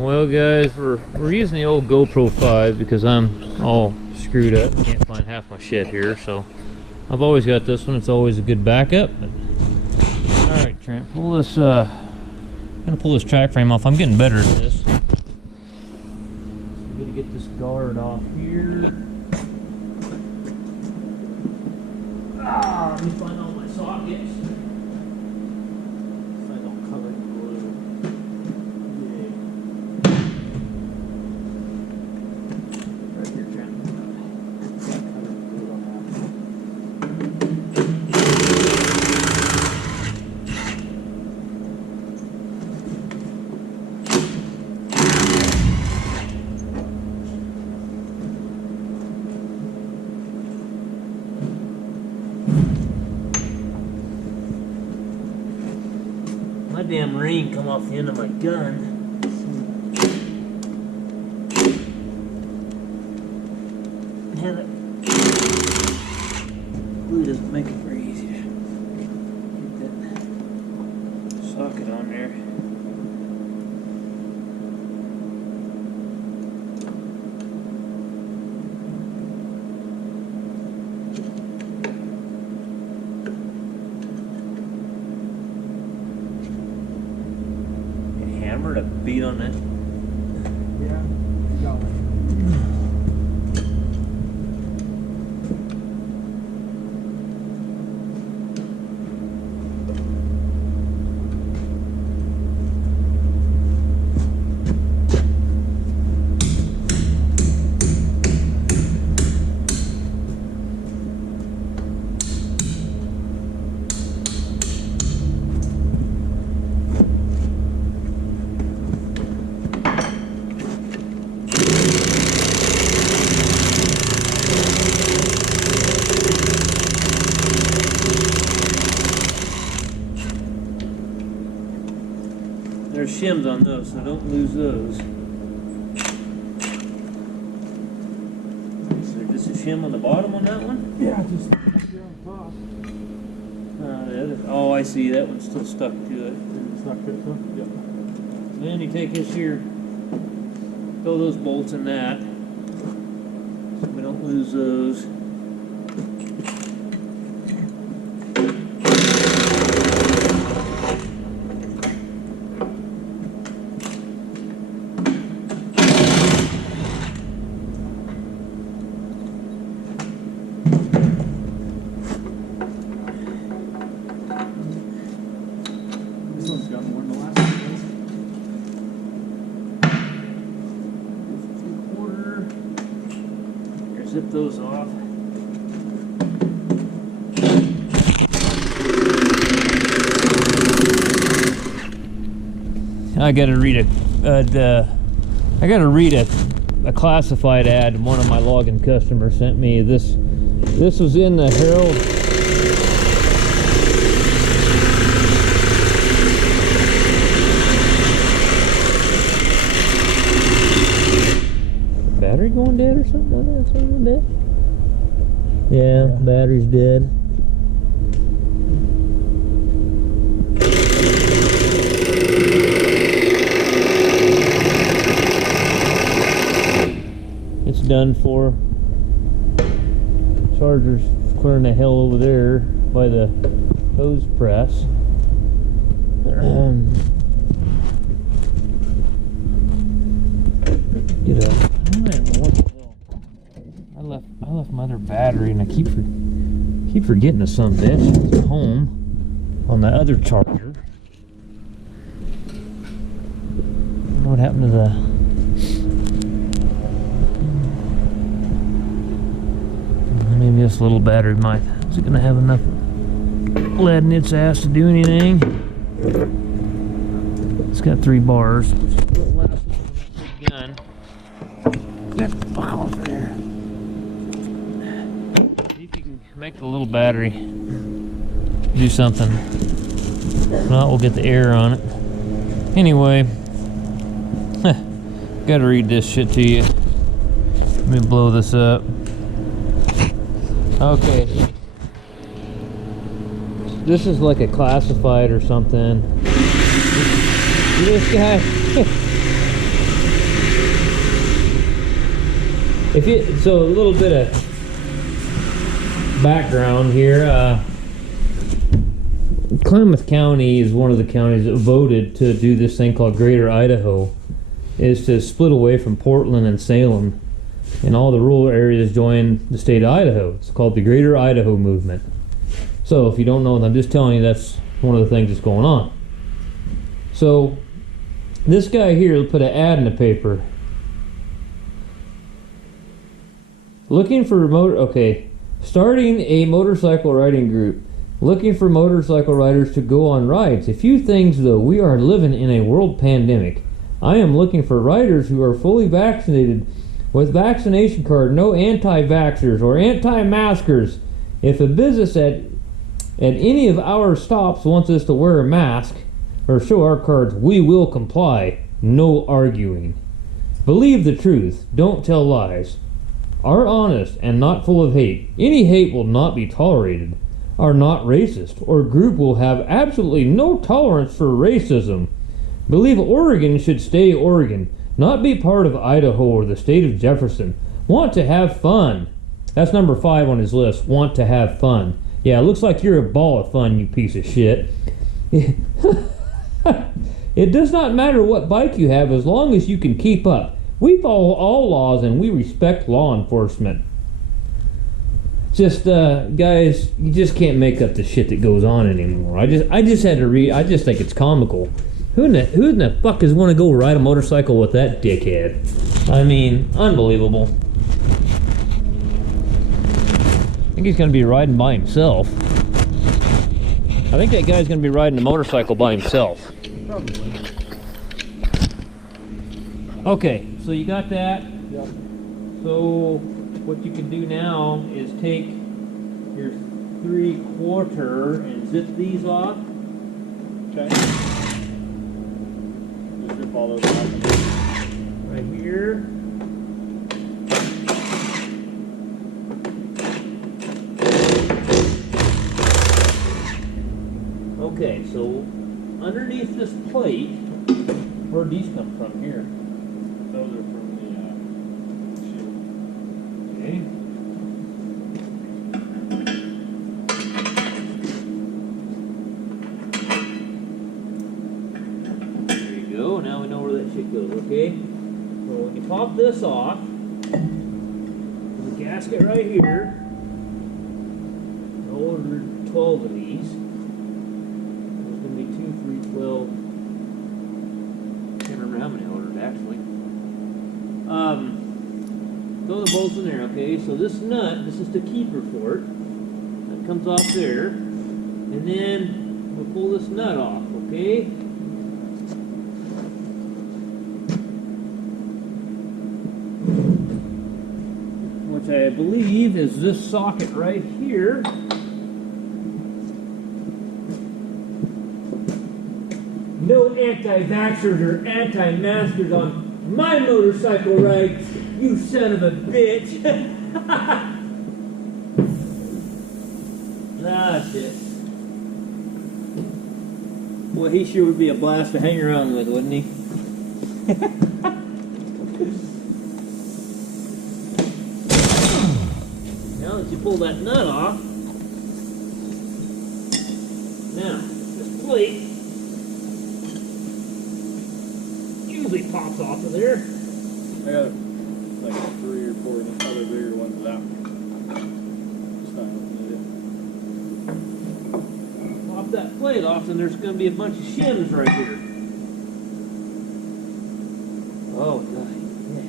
Well guys, we're using the old GoPro 5 because I'm all screwed up. Can't find half my shit here, so I've always got this one. It's always a good backup. Alright, Trent, pull this I'm gonna pull this track frame off. I'm getting better at this. I'm gonna get this guard off here. Let me find all my sockets. I don't cover it in glue. Right here, Trent. My damn ring come off the end of my gun. Man, that glue doesn't make it very easy to get that socket on there. Hammer to beat on that. Yeah, got it. There's shims on those, so don't lose those. Is there just a shim on the bottom on that one? Yeah, just here on top. The other, oh, I see. That one's still stuck to it. Stuck it, so? Yep. Then you take this here, throw those bolts in that, so we don't lose those. This one's got more than the last one does. Here, zip those off. I gotta read a classified ad one of my logging customers sent me. This was in the Herald. Battery going dead or something? No, that's not dead. Yeah, battery's dead. It's done for. Charger's clearing the hell over there by the hose press. Get up. What the hell? I left my other battery, and I keep forgetting the son of a bitch. It's at home on the other charger. I don't know what happened to the. Maybe this little battery might. Is it going to have enough lead in its ass to do anything? It's got 3 bars. Gun. Get the fuck off there. See if you can make the little battery do something. If not, we'll get the air on it. Anyway, gotta read this shit to you. Let me blow this up. Okay. This is like a classified or something. This guy So a little bit of background here. Klamath County is one of the counties that voted to do this thing called Greater Idaho, is to split away from Portland and Salem, and all the rural areas join the state of Idaho. It's called the Greater Idaho Movement. So if you don't know, I'm just telling you that's one of the things that's going on. So this guy here put an ad in the paper. Looking for starting a motorcycle riding group. Looking for motorcycle riders to go on rides. A few things though, we are living in a world pandemic. I am looking for riders who are fully vaccinated with vaccination card, no anti-vaxxers or anti-maskers. If a business at any of our stops wants us to wear a mask or show our cards, we will comply. No arguing. Believe the truth. Don't tell lies. Are honest and not full of hate. Any hate will not be tolerated. Are not racist, or group will have absolutely no tolerance for racism. Believe Oregon should stay Oregon, not be part of Idaho or the state of Jefferson. Want to have fun. That's number 5 on his list. Want to have fun. Yeah, it looks like you're a ball of fun, you piece of shit. It does not matter what bike you have as long as you can keep up. We follow all laws and we respect law enforcement. Just guys, you just can't make up the shit that goes on anymore. I just had to read. I just think it's comical. Who in the fuck is want to go ride a motorcycle with that dickhead? I mean, unbelievable. I think he's gonna be riding by himself. I think that guy's gonna be riding a motorcycle by himself. Probably. Okay, so you got that. Yep. So what you can do now is take your 3/4 and zip these off. Okay. Just rip all those off. Right here. Okay, so underneath this plate, where'd these come from here? Those are from the shield. Okay. There you go. Now we know where that shit goes, okay? So when you pop this off, there's a gasket right here. I ordered 12 of these. There's going to be 2, 3, 12. Can't remember how many I ordered actually. Throw the bolts in there, okay? So this nut, this is the keeper for it. That comes off there. And then we'll pull this nut off, okay? Which I believe is this socket right here. No anti-vaxxers or anti-maskers on my motorcycle rides, you son of a bitch. Ah, shit. Boy, he sure would be a blast to hang around with, wouldn't he? Now that you pull that nut off, now, this plate usually pops off of there. I got like 3 or 4 other bigger ones of that. Just not opening Pop that plate off, and there's going to be a bunch of shims right here. Oh, God. Yeah.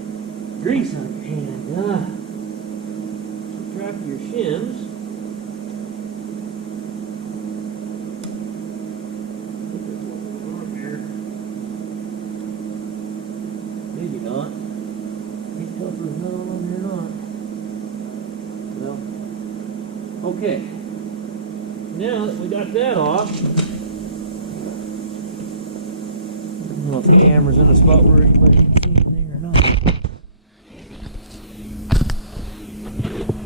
Grease on your hand. Ah. Subtract your shims. Put this one on here. Maybe not. These tougher no on here not. Well, okay. Now that we got that off, I don't know if the camera's in a spot where anybody can see anything or not.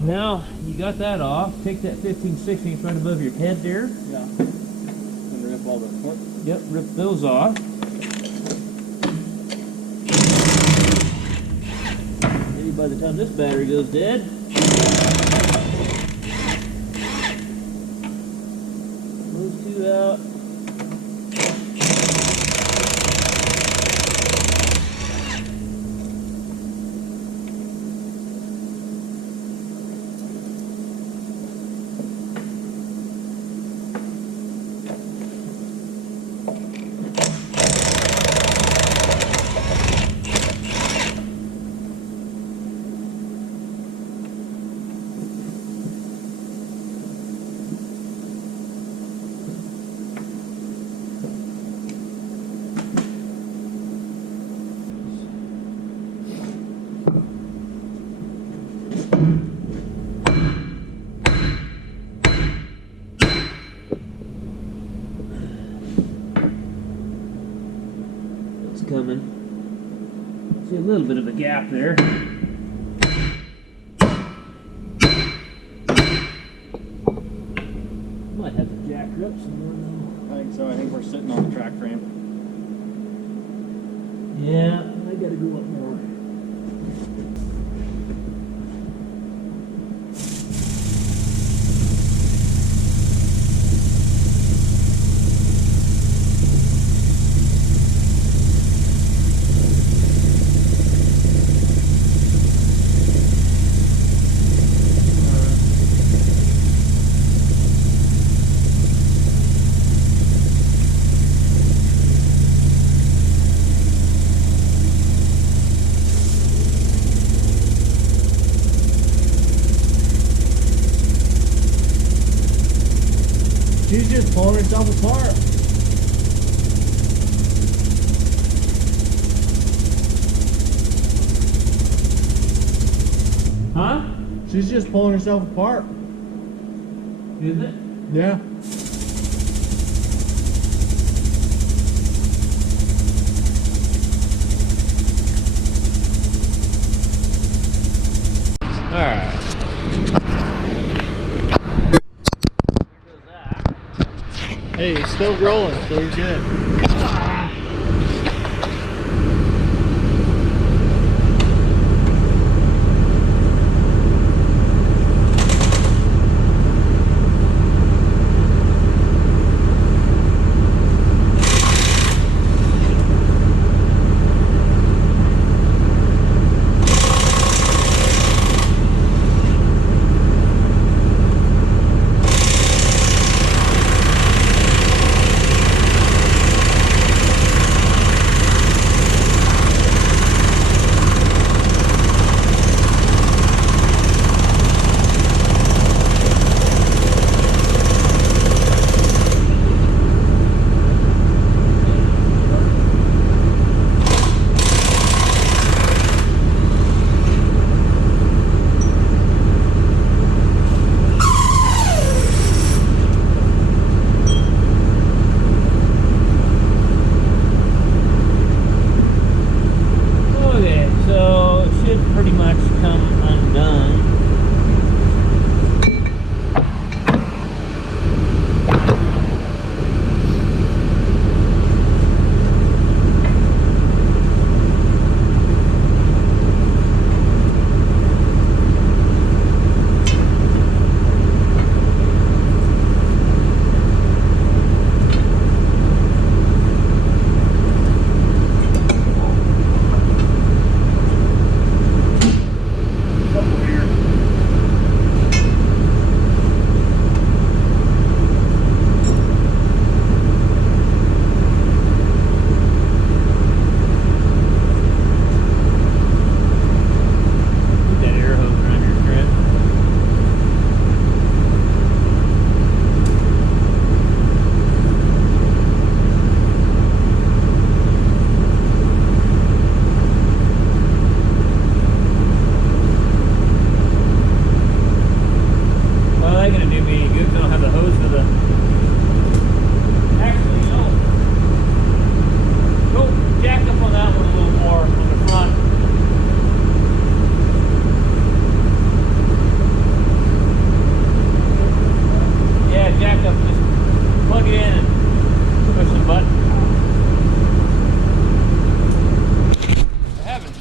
Now you got that off, take that 15/16 right above your head there. Yeah. And rip all the corners. Yep, rip those off. Maybe by the time this battery goes dead. Those two out. Coming. See a little bit of a gap there. Might have to jack her up some more though. I think so. I think we're sitting on the track frame. Yeah, I gotta go up more. She's just pulling herself apart. Huh? She's just pulling herself apart. Is it? Yeah. Alright. Hey, it's still rolling, so you're good.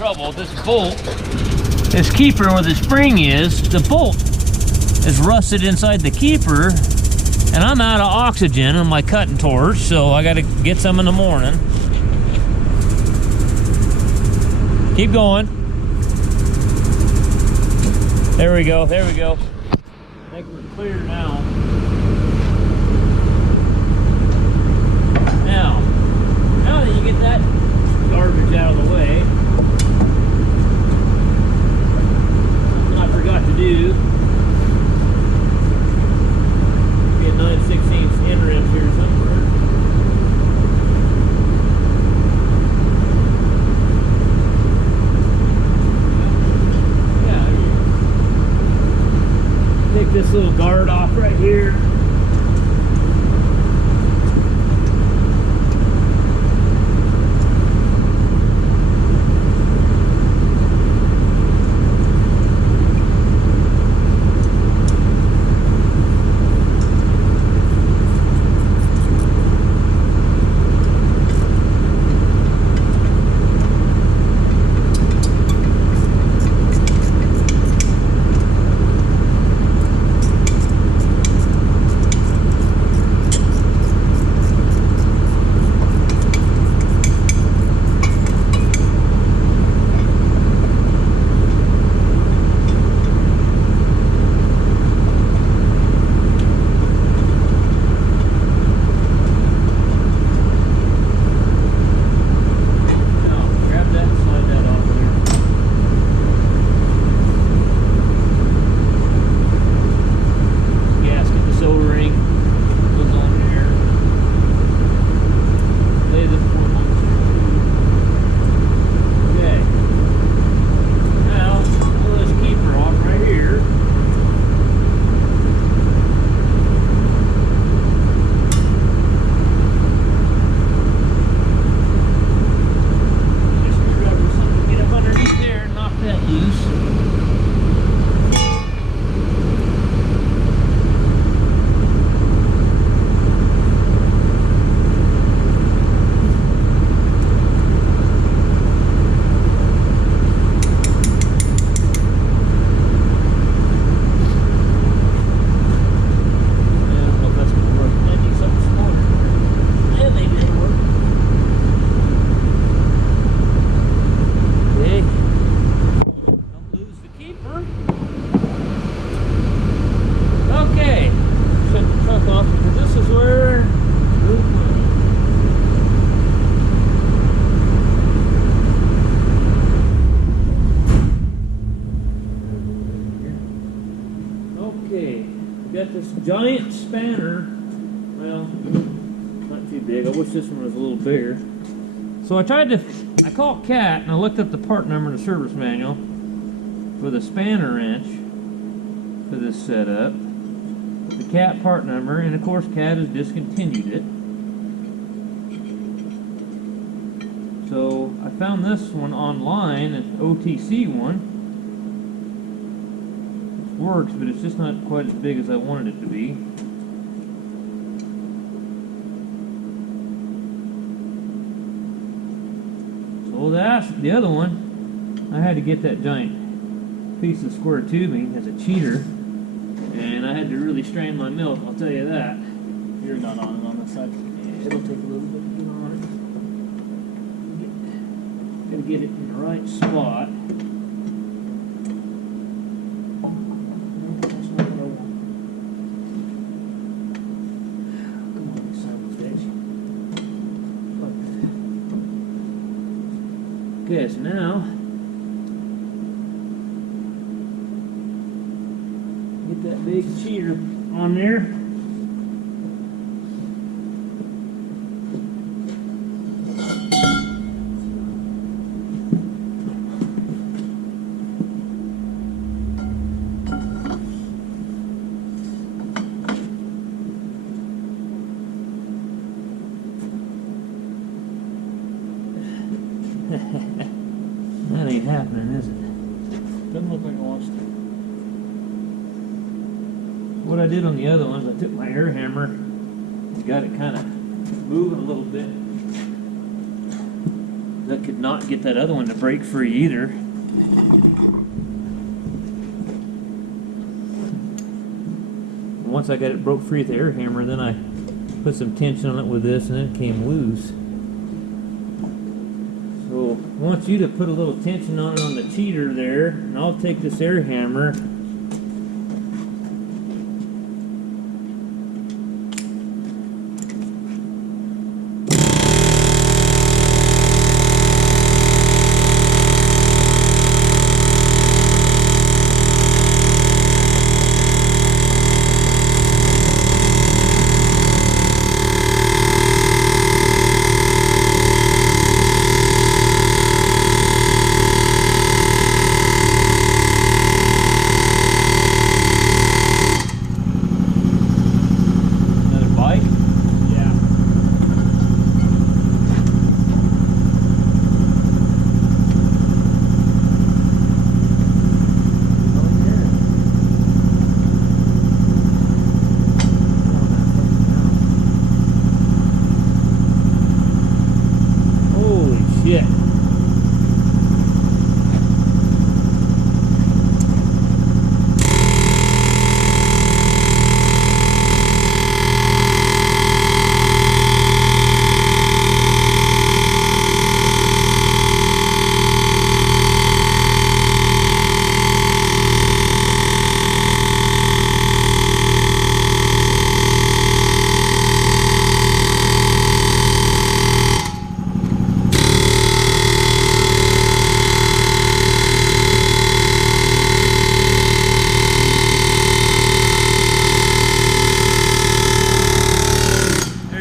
trouble. This bolt this keeper where the spring is, the bolt is rusted inside the keeper, and I'm out of oxygen on my cutting torch, so I gotta get some in the morning. Keep going. There we go, there we go. I think we're clear now. Now that you get that garbage out of the way, something I forgot to do. Be a 9/16 end rim here somewhere. Yeah, take this little guard off right here. Giant spanner. Well, not too big. I wish this one was a little bigger. So I called Cat and I looked up the part number in the service manual for the spanner wrench for this setup. The Cat part number, and of course Cat has discontinued it. So I found this one online, an OTC one. Works, but it's just not quite as big as I wanted it to be. So the other one, I had to get that giant piece of square tubing as a cheater, and I had to really strain my milk, I'll tell you that. You're not on it on this side. Yeah, it'll take a little bit to get on it. Gotta get it in the right spot. Okay, so now get that big cheater on there. That ain't happening, is it? Doesn't look like it wants to. What I did on the other ones, I took my air hammer, got it kind of moving a little bit. That could not get that other one to break free either. once I got it broke free with the air hammer, then I put some tension on it with this, and then it came loose. So I want you to put a little tension on it on the cheater there, and I'll take this air hammer.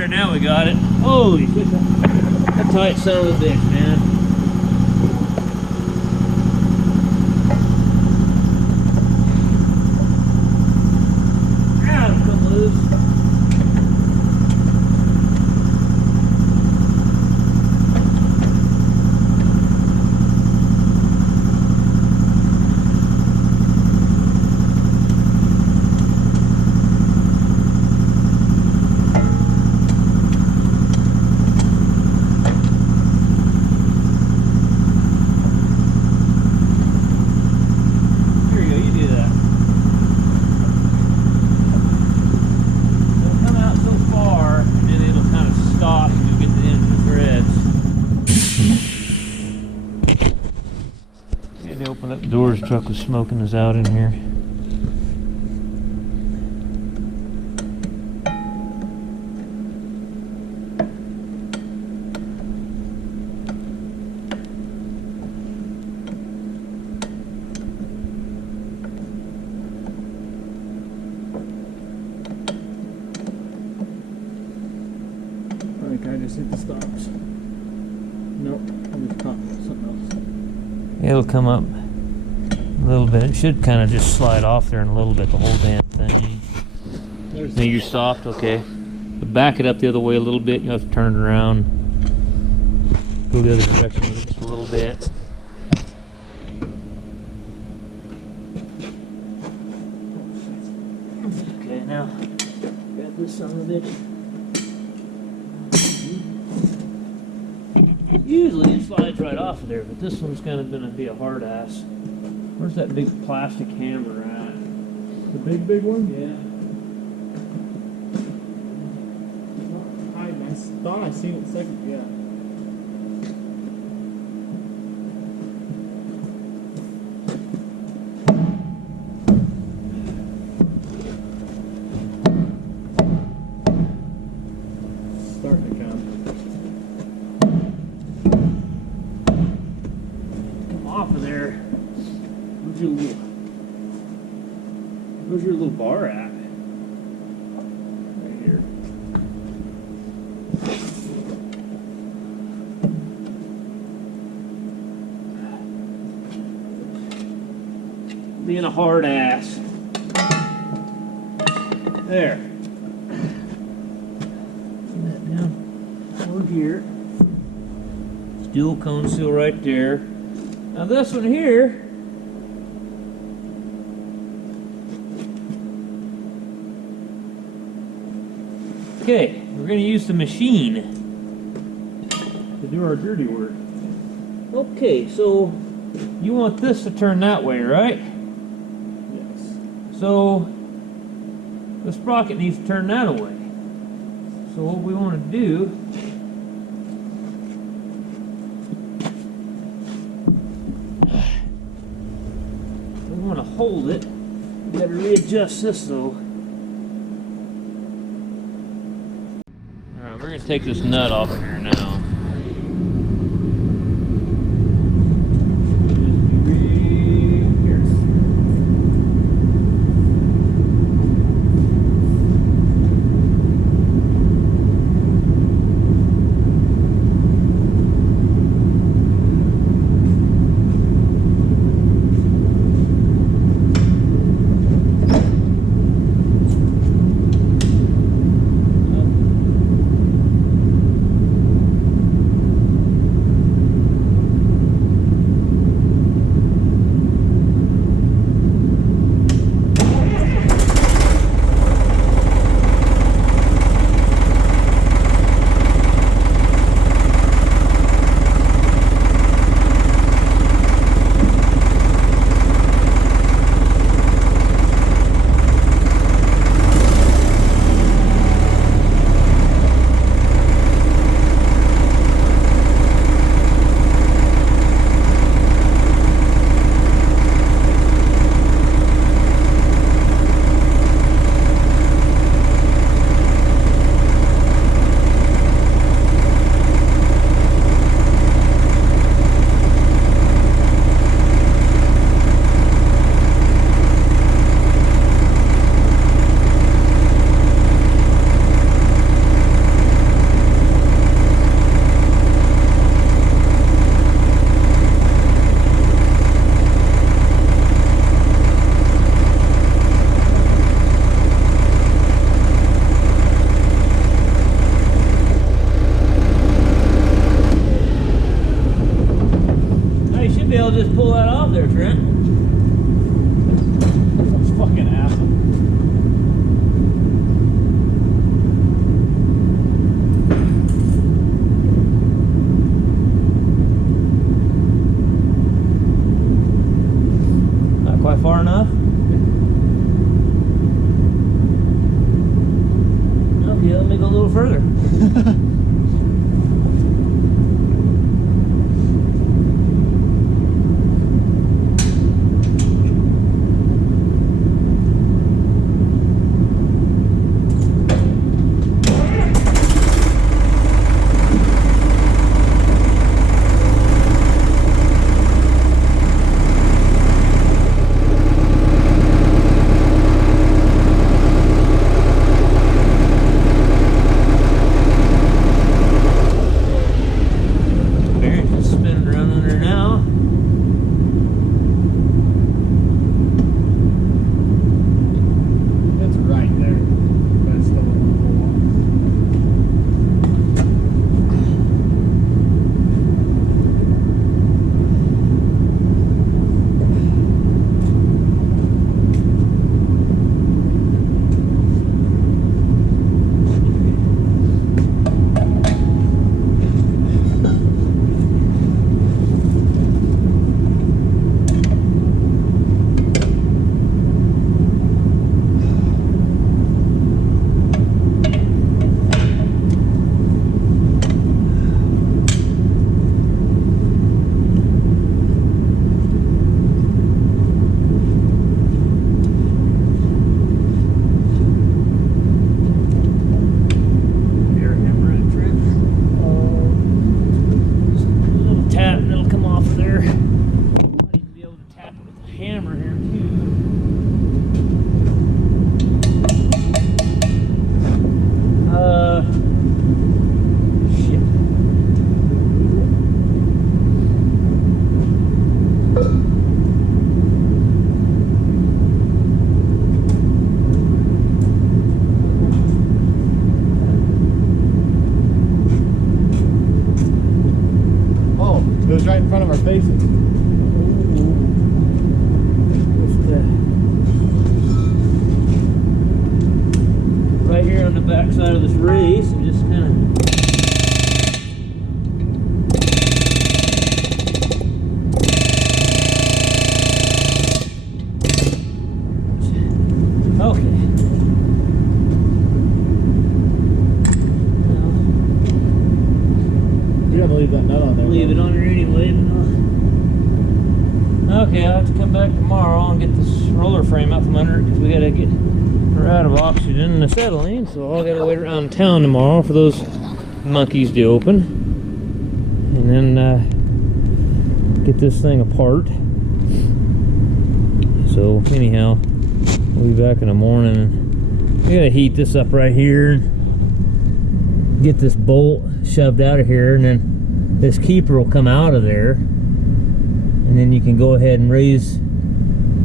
Now we got it. Holy shit, that tight son of a bitch, man. Ah, it'll come loose. Open up the doors, truck was smoking us out in here. I think I just hit the stops. Nope, I just caught something else. It'll come up a little bit. It should kind of just slide off there in a little bit, the whole damn thing. Now you're soft, okay. But back it up the other way a little bit. You have to turn it around. Go the other direction with it just a little bit. Okay, now got this son of a bitch. Usually it slides right off of there, but this one's kind of going to be a hard ass. Where's that big plastic hammer at? The big one? Yeah. I thought I seen it second, yeah. Starting to come. Come off of there. Where's your little bar at? Right here. Being a hard ass. There. Put that down over here. Dual cone seal right there. Now this one here, okay, we're going to use the machine to do our dirty work. Okay, so you want this to turn that way, right? Yes. So the sprocket needs to turn that away. So what we want to do, we want to hold it. We got to readjust this though. Alright, we're going to take this nut off of here now. I'll just pull that off there, Trent. That's fucking awesome. Not quite far enough. Okay, let me go a little further. It was right in front of our faces. Right here on the back side of this race, and just kind of. Okay. leave it on there anyway. Okay, I'll have to come back tomorrow and get this roller frame out from under it because we gotta get her out of oxygen and acetylene. So I'll gotta wait around town tomorrow for those monkeys to open, and then get this thing apart. So anyhow, we'll be back in the morning. We gotta heat this up right here, get this bolt shoved out of here, and then this keeper will come out of there, and then you can go ahead and raise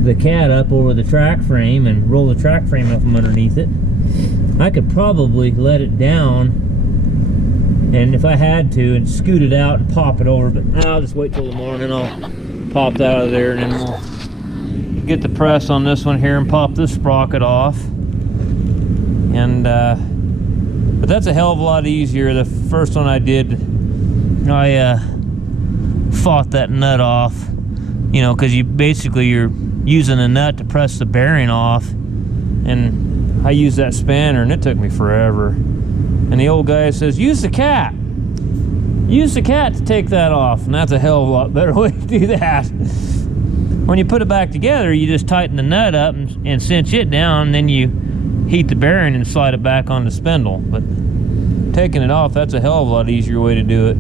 the cat up over the track frame and roll the track frame up from underneath it. I could probably let it down, and if I had to, and scoot it out and pop it over, but I'll just wait till the morning. I'll pop that out of there, and then we'll get the press on this one here and pop this sprocket off. And but that's a hell of a lot easier. The first one I did, I fought that nut off, you know, because you're using a nut to press the bearing off, and I used that spanner and it took me forever. And the old guy says, use the cat to take that off, and that's a hell of a lot better way to do that. When you put it back together, you just tighten the nut up and cinch it down, and then you heat the bearing and slide it back on the spindle. But taking it off, that's a hell of a lot easier way to do it.